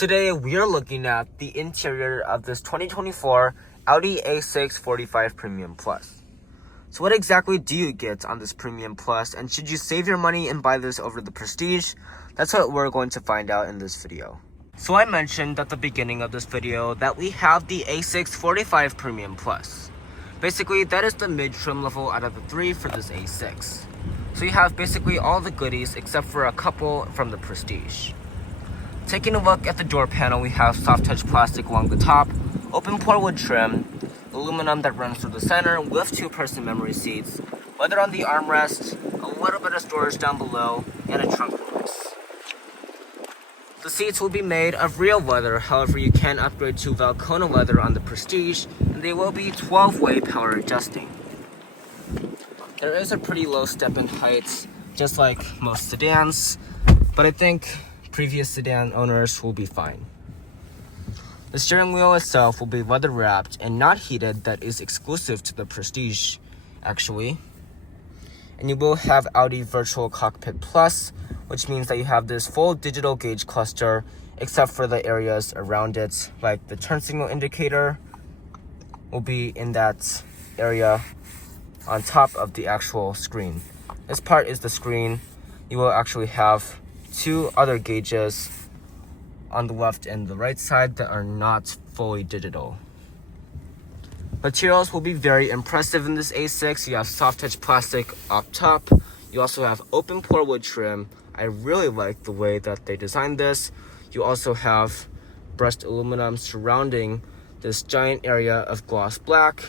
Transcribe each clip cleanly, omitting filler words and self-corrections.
Today we are looking at the interior of this 2024 Audi A6 45 Premium Plus. So what exactly do you get on this Premium Plus, and should you save your money and buy this over the Prestige? That's what we're going to find out in this video. So I mentioned at the beginning of this video that we have the A6 45 Premium Plus. Basically, that is the mid-trim level out of the three for this A6. So you have basically all the goodies except for a couple from the Prestige. Taking a look at the door panel, we have soft touch plastic along the top, open pore wood trim, aluminum that runs through the center with 2-person memory seats, leather on the armrest, a little bit of storage down below, and a trunk release. The seats will be made of real leather, however you can upgrade to Velcona leather on the Prestige, and they will be 12-way power adjusting. There is a pretty low step-in height, just like most sedans, but I think previous sedan owners will be fine. The steering wheel itself will be leather wrapped and not heated. That is exclusive to the Prestige, actually. And you will have Audi Virtual Cockpit Plus, which means that you have this full digital gauge cluster, except for the areas around it, like the turn signal indicator will be in that area on top of the actual screen. This part is the screen. You will actually have 2 other gauges on the left and the right side that are not fully digital. Materials will be very impressive in this A6. You have soft touch plastic up top. You also have open pore wood trim. I really like the way that they designed this. You also have brushed aluminum surrounding this giant area of gloss black.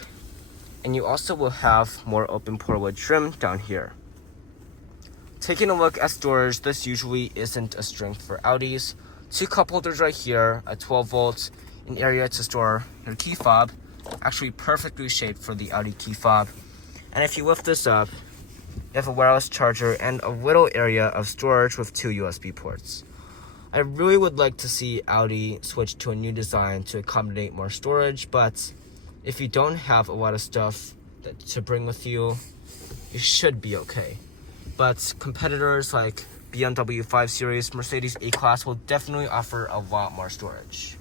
And you also will have more open pore wood trim down here. Taking a look at storage, this usually isn't a strength for Audis. 2 cup holders right here, a 12 volt, an area to store your key fob, actually perfectly shaped for the Audi key fob. And if you lift this up, you have a wireless charger and a little area of storage with 2 USB ports. I really would like to see Audi switch to a new design to accommodate more storage, but if you don't have a lot of stuff to bring with you, you should be okay. But competitors like BMW 5 Series, Mercedes A-Class will definitely offer a lot more storage.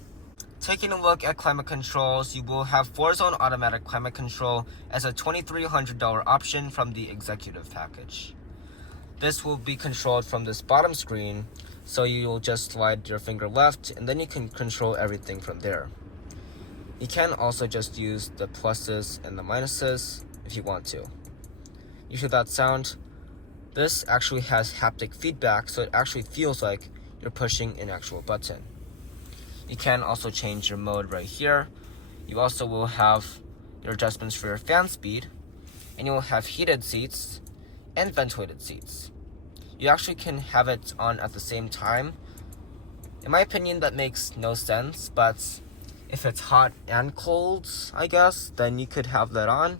Taking a look at climate controls, you will have 4-zone automatic climate control as a $2,300 option from the executive package. This will be controlled from this bottom screen, so you'll just slide your finger left and then you can control everything from there. You can also just use the pluses and the minuses if you want to. You hear that sound? This actually has haptic feedback, so it actually feels like you're pushing an actual button. You can also change your mode right here. You also will have your adjustments for your fan speed, and you will have heated seats and ventilated seats. You actually can have it on at the same time. In my opinion, that makes no sense, but if it's hot and cold, I guess, then you could have that on.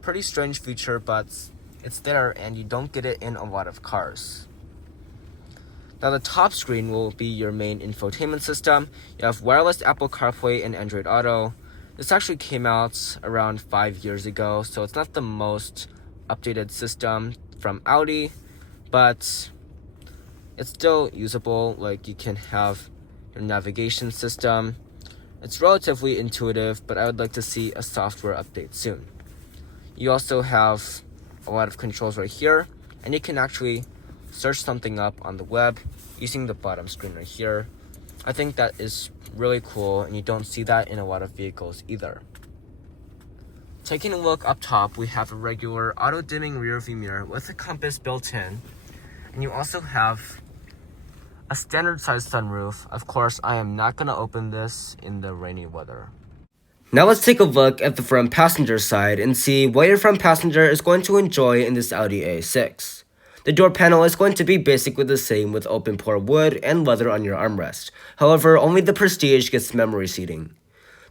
Pretty strange feature, but it's there and you don't get it in a lot of cars. Now the top screen will be your main infotainment system. You have wireless Apple CarPlay and Android Auto. This actually came out around 5 years ago, so it's not the most updated system from Audi, but it's still usable. Like, you can have your navigation system. It's relatively intuitive, but I would like to see a software update soon. You also have a lot of controls right here, and you can actually search something up on the web using the bottom screen right here. I think that is really cool, and you don't see that in a lot of vehicles either. Taking a look up top, we have a regular auto-dimming rear view mirror with a compass built in, and you also have a standard size sunroof. Of course, I am not going to open this in the rainy weather. Now let's take a look at the front passenger side and see what your front passenger is going to enjoy in this Audi A6. The door panel is going to be basically the same with open pore wood and leather on your armrest. However, only the Prestige gets memory seating.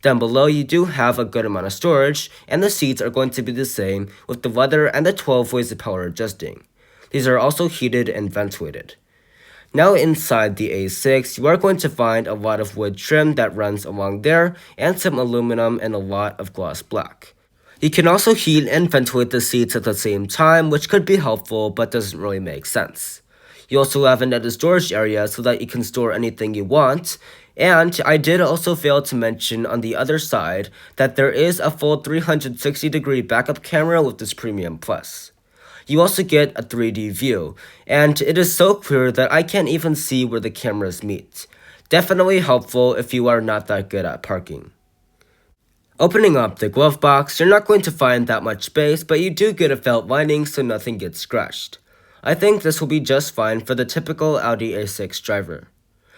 Down below, you do have a good amount of storage, and the seats are going to be the same with the leather and the 12 ways of power adjusting. These are also heated and ventilated. Now inside the A6, you are going to find a lot of wood trim that runs along there, and some aluminum and a lot of gloss black. You can also heat and ventilate the seats at the same time, which could be helpful but doesn't really make sense. You also have another storage area so that you can store anything you want, And I did also fail to mention on the other side that there is a full 360-degree backup camera with this Premium Plus. You also get a 3D view, and it is so clear that I can't even see where the cameras meet. Definitely helpful if you are not that good at parking. Opening up the glove box, you're not going to find that much space, but you do get a felt lining so nothing gets scratched. I think this will be just fine for the typical Audi A6 driver.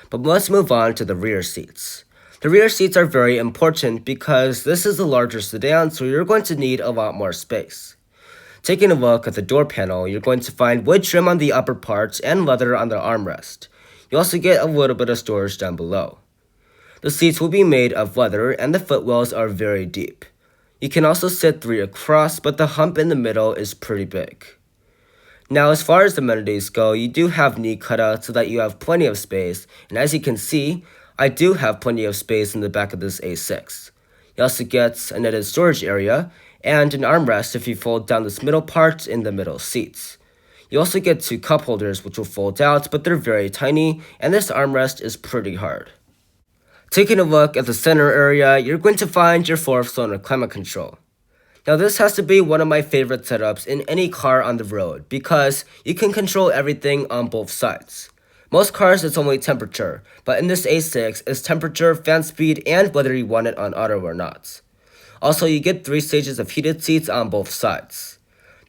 But let's move on to the rear seats. The rear seats are very important because this is a larger sedan, so you're going to need a lot more space. Taking a look at the door panel, you're going to find wood trim on the upper parts and leather on the armrest. You also get a little bit of storage down below. The seats will be made of leather and the footwells are very deep. You can also sit 3 across, but the hump in the middle is pretty big. Now, as far as the amenities go, you do have knee cutouts so that you have plenty of space, and as you can see, I do have plenty of space in the back of this A6. You also get a netted storage area, and an armrest if you fold down this middle part in the middle seats. You also get 2 cup holders which will fold out, but they're very tiny, and this armrest is pretty hard. Taking a look at the center area, you're going to find your 4-cylinder climate control. Now this has to be one of my favorite setups in any car on the road because you can control everything on both sides. Most cars it's only temperature, but in this A6 it's temperature, fan speed, and whether you want it on auto or not. Also, you get 3 stages of heated seats on both sides.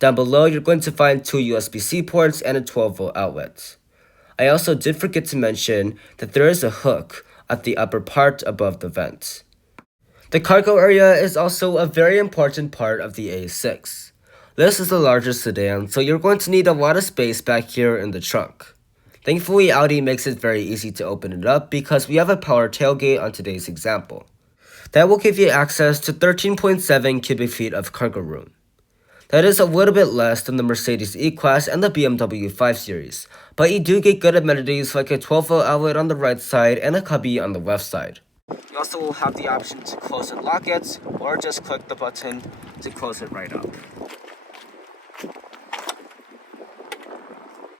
Down below you're going to find 2 USB-C ports and a 12-volt outlet. I also did forget to mention that there is a hook at the upper part above the vent. The cargo area is also a very important part of the A6. This is the largest sedan, so you're going to need a lot of space back here in the trunk. Thankfully, Audi makes it very easy to open it up because we have a power tailgate on today's example. That will give you access to 13.7 cubic feet of cargo room. That is a little bit less than the Mercedes E-Class and the BMW 5 Series, but you do get good amenities like a 12-volt outlet on the right side and a cubby on the left side. You also will have the option to close and lock it, or just click the button to close it right up.